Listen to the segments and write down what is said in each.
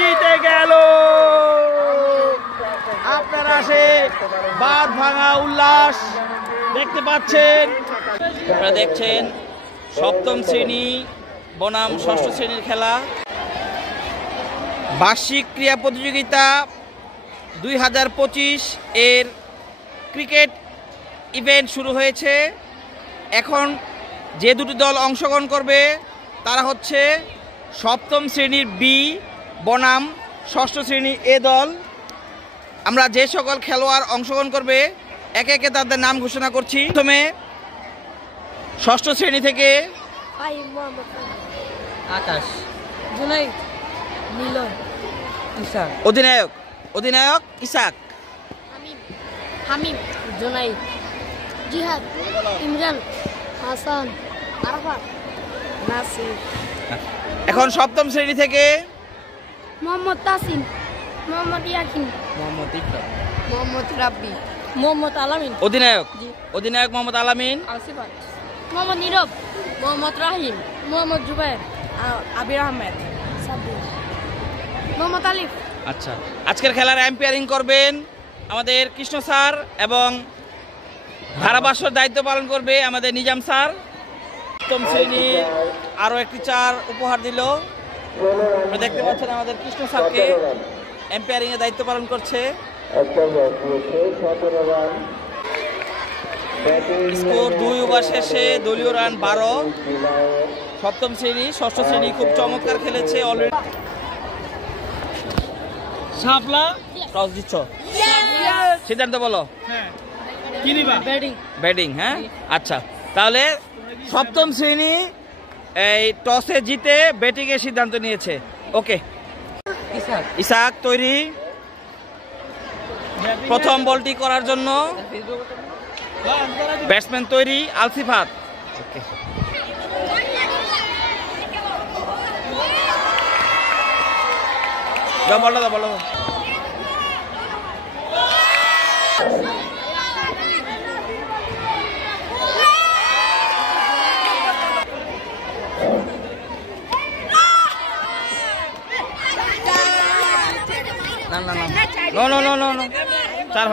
জিতে গেল। আপনারা সে বাদ ভাঙা উল্লাস দেখতে পাচ্ছেন। আপনারা দেখছেন সপ্তম শ্রেণী বনাম ষষ্ঠ শ্রেণীর খেলা। বার্ষিক ক্রীড়া প্রতিযোগিতা 2025 এর ক্রিকেট ইভেন্ট শুরু হয়েছে। এখন যে দুটি দল অংশগ্রহণ করবে তারা হচ্ছে সপ্তম শ্রেণীর বি বনাম ষষ্ঠ শ্রেণীর এ দল। আমরা যে সকল খেলোয়াড় অংশগ্রহণ করবে একে একে তাদের নাম ঘোষণা করছি। প্রথমে ষষ্ঠ শ্রেণী থেকে আকাশ, জুনাইদ, মিলন, ইসাক। অধিনায়ক ইসাক, হামিম, জুনাইদ, জিহাদ, ইমরান, হাসান, আরাফাত, নাসির। এখন সপ্তম শ্রেণী থেকে মোহাম্মদ তাসিম, মোহাম্মদ ইয়াকিন, মোহাম্মদ ইকরাম, মোহাম্মদ রাব্বি, মোহাম্মদ আলামিন। অধিনায়ক মোহাম্মদ আলামিন, আসিফাত, মোহাম্মদ নীরব, মোহাম্মদ রাহিম, মোহাম্মদ জুবায়ের, আবির আহমেদ, সাব্বির, মোহাম্মদ আলিফ। আচ্ছা, আজকের খেলার এম্পায়ারিং করবেন আমাদের কৃষ্ণ স্যার এবং ধারাভাষ্যের দায়িত্ব পালন করবে আমাদের নিজাম স্যার। সপ্তম শ্রেণী আরও একটি 4 উপহার দিল। দেখতে পাচ্ছেন আমাদের কৃষ্ণ স্যারকে এম্পায়ারিং এর দায়িত্ব পালন করছে। স্কোর 2 ওভার শেষে দলীয় রান 12। সপ্তম শ্রেণী ষষ্ঠ শ্রেণী খুব চমৎকার খেলেছে অলরেডি। শাপলা টস দিচ্ছ, সিদ্ধান্ত বলো। কি নিবা? ব্যাটিং। হ্যাঁ, আচ্ছা, তাহলে সপ্তম শ্রেণী এই টসে জিতে ব্যাটিং এর সিদ্ধান্ত নিয়েছে। ওকে, ইসাক তৈরি প্রথম বলটি করার জন্য। ব্যাটসম্যান তৈরি আলসিফাত। ওকে, বলো। No. 4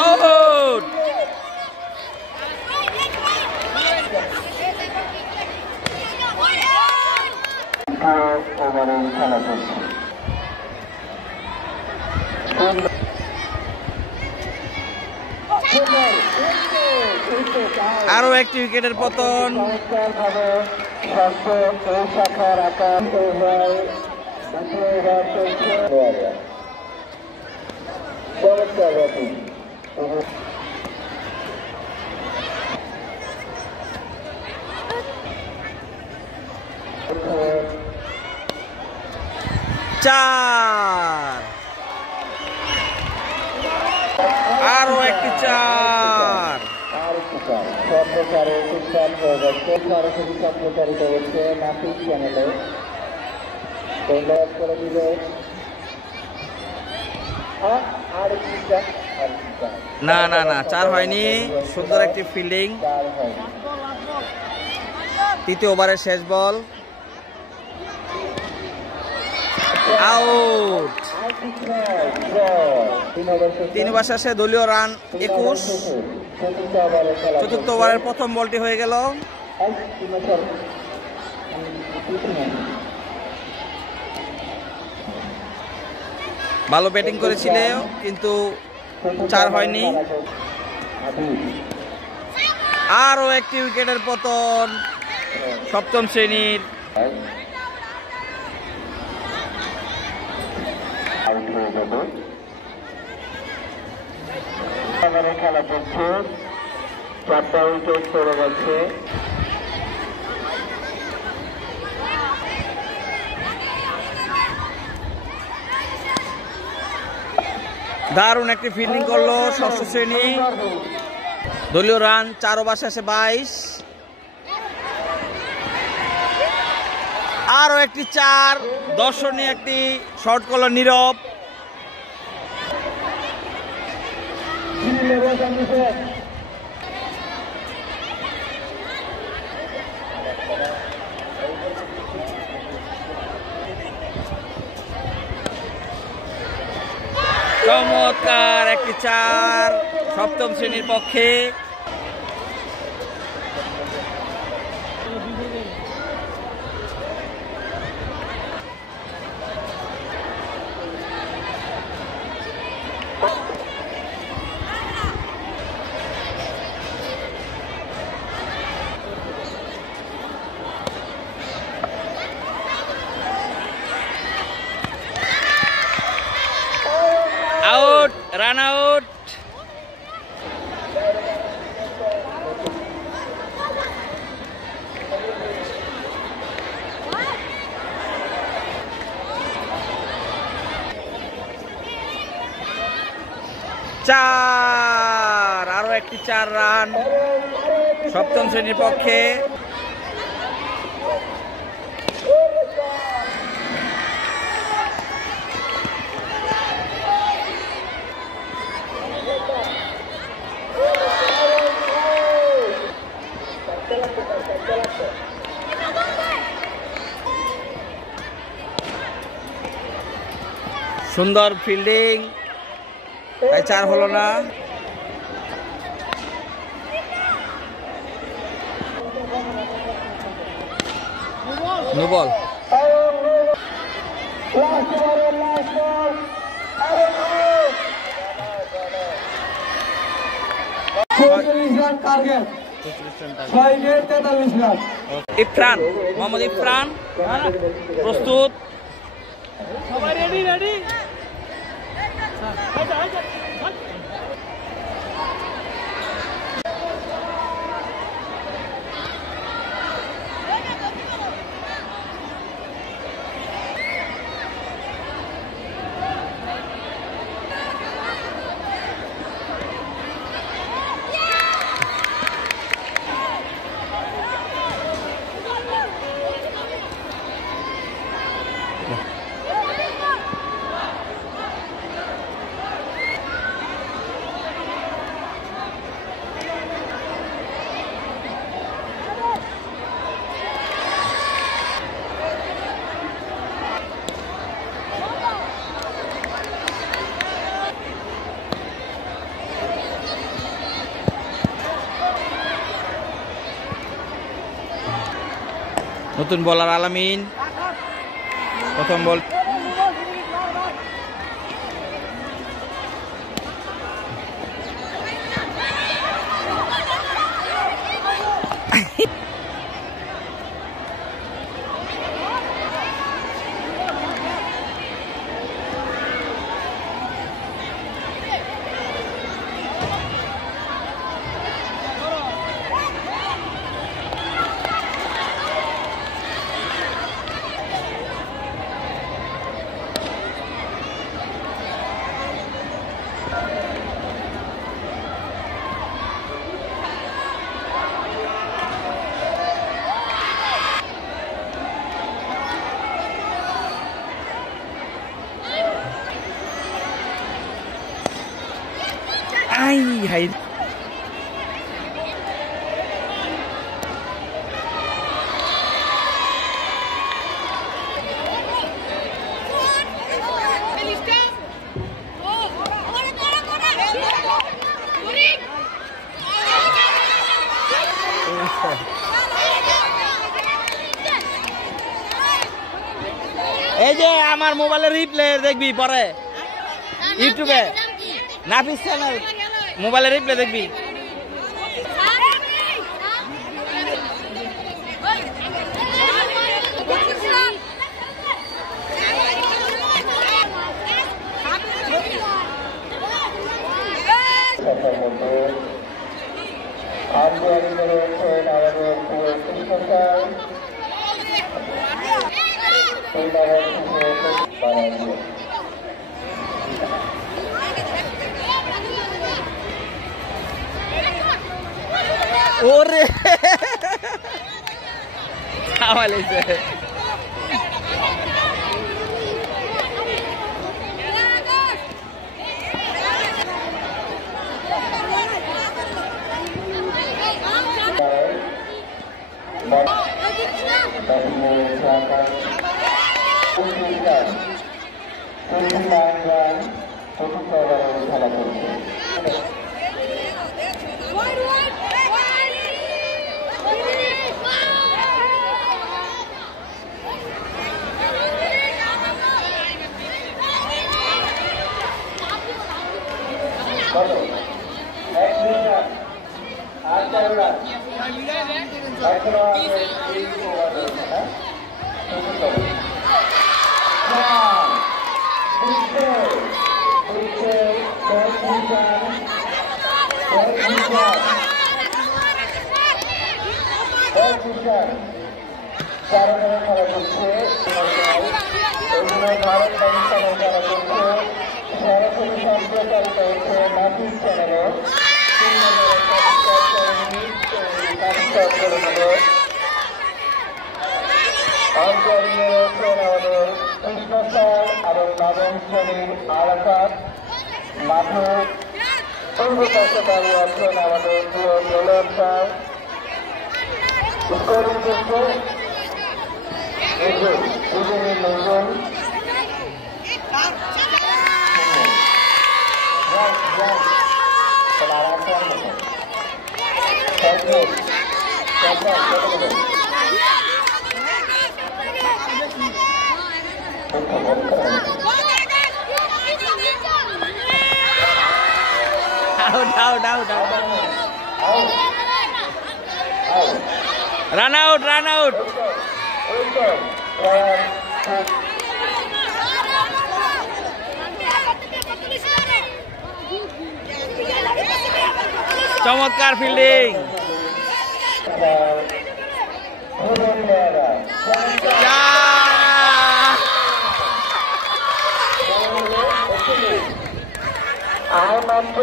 আউট। আরো একটি উইকেটের পতন। আরো একটি 4। না 4 হয়নি। সুন্দর একটি ফিল্ডিং। তৃতীয় ওভারের শেষ বল, আউট। 3 ওভার শেষে দলীয় রান 21। চতুর্থ ওভারের প্রথম বলটি হয়ে গেল। ভালো ব্যাটিং করেছিল কিন্তু 4 হয়নি। আরও একটি উইকেটের পতন সপ্তম শ্রেণীর। খেলা চলছে, 4টা উইকেট পড়ে গেছে। দারুণ একটি ফিল্ডিং করলো ষষ্ঠ শ্রেণী। দলীয় রান 4 ওভার শেষে 22। আরো একটি 4। দর্শনীয় একটি শর্ট করলো নীরব। চমৎকার একটি 4 সপ্তম শ্রেণীর পক্ষে। Out, run out. চার, আরো একটি 4 রান সপ্তম শ্রেণীর পক্ষে। সুন্দর ফিল্ডিং, তাই 4 হলো না। No ball. ইরফান, মোহাম্মদ ইরফান প্রস্তুত। সবাই রেডি রেডি। নতুন বোলার আলামিন, প্রথম বল। Ai, hay. এই যে আমার মোবাইলের রিপ্লে দেখবি পরে ইউটিউবে নাফিস চ্যানেল মোবাইলের রিপ্লে দেখবি। ওরে খাওয়ালেছে চতুর্থ ওভারের খেলা চলছে। ভারত পাকিস্তানের খেলা চলছে। সরাসরি সম্প্রচারিত হচ্ছে নাফিস চ্যানেলে। অঞ্চলীয় রয়েছেন আমাদের কৃষ্ণ স্যার এবং নবম শ্রেণীর আরাকাত। মাঠে পূর্ব পাশে দাঁড়িয়ে আছেন আমাদের প্রিয় জেলার স্যার। স্কোরিং করছে দুজনের লোকজন। Run out, run out. চমৎকার ফিল্ডিং। আর মাত্র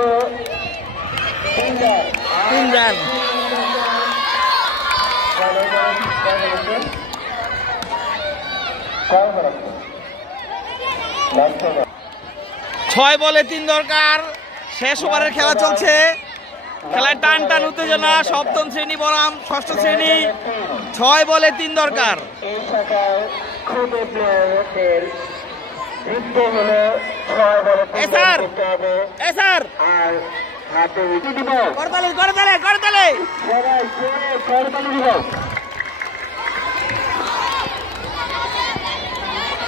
3 রান। 6 বলে 3 দরকার। শেষ ওভারের খেলা চলছে। খেলায় টান টান উত্তেজনা। সপ্তম শ্রেণী বনাম ষষ্ঠ শ্রেণী। 6 বলে 3 দরকার।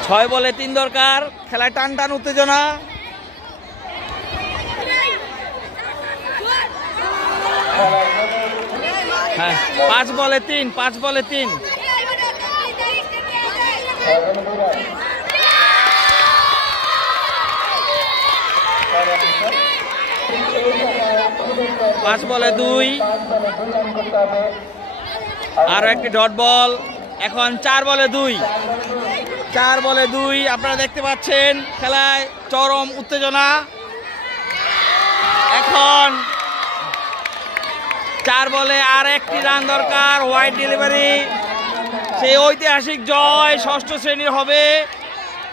ছয় বলে 3 দরকার। খেলায় টান টান উত্তেজনা। হ্যাঁ, 5 বলে 3। 5 বলে 3। 5 বলে 2। আরো একটি ডট বল। এখন 4 বলে 2। 4 বলে 2। আপনারা দেখতে পাচ্ছেন খেলায় চরম উত্তেজনা। এখন 4 বলে আর একটি রান দরকার। White delivery. সেই ঐতিহাসিক জয় ষষ্ঠ শ্রেণীর হবে।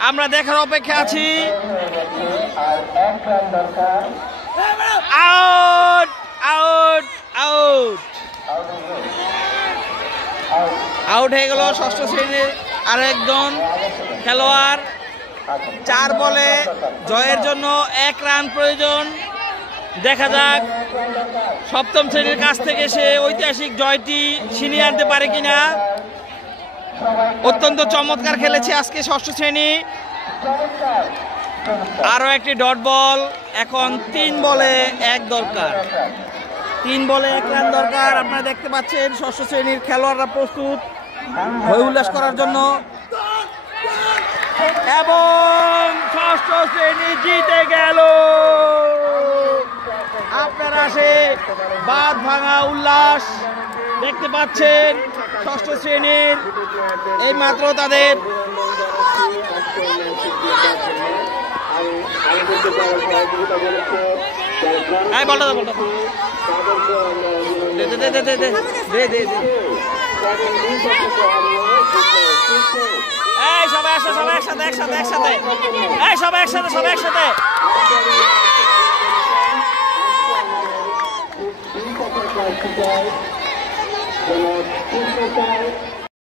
আমরা দেখার অপেক্ষা আছি। Out, out, out. আউট হয়ে গেল ষষ্ঠ শ্রেণীর আরেকজন খেলোয়াড়। 4 বলে জয়ের জন্য 1 রান প্রয়োজন। দেখা যাক সপ্তম শ্রেণীর কাছ থেকে সে ঐতিহাসিক জয়টি ছিনিয়ে আনতে পারে কিনা। অত্যন্ত চমৎকার খেলেছে আজকে ষষ্ঠ শ্রেণী। আরো একটি ডট বল। এখন 3 বলে 1 দরকার। 3 বলে 1 রান দরকার। আপনারা দেখতে পাচ্ছেন ষষ্ঠ শ্রেণীর খেলোয়াড়রা প্রস্তুত হয়ে উল্লাস করার জন্য। এবং ষষ্ঠ শ্রেণী জিতে গেল। আপনারা সে বাঁধ ভাঙা উল্লাস দেখতে পাচ্ছেন ষষ্ঠ শ্রেণীর। এই মাত্র তাদের সবাই একসাথে, সবাই একসাথে, একসাথে, একসাথে, সবাই একসাথে, সবাই একসাথে।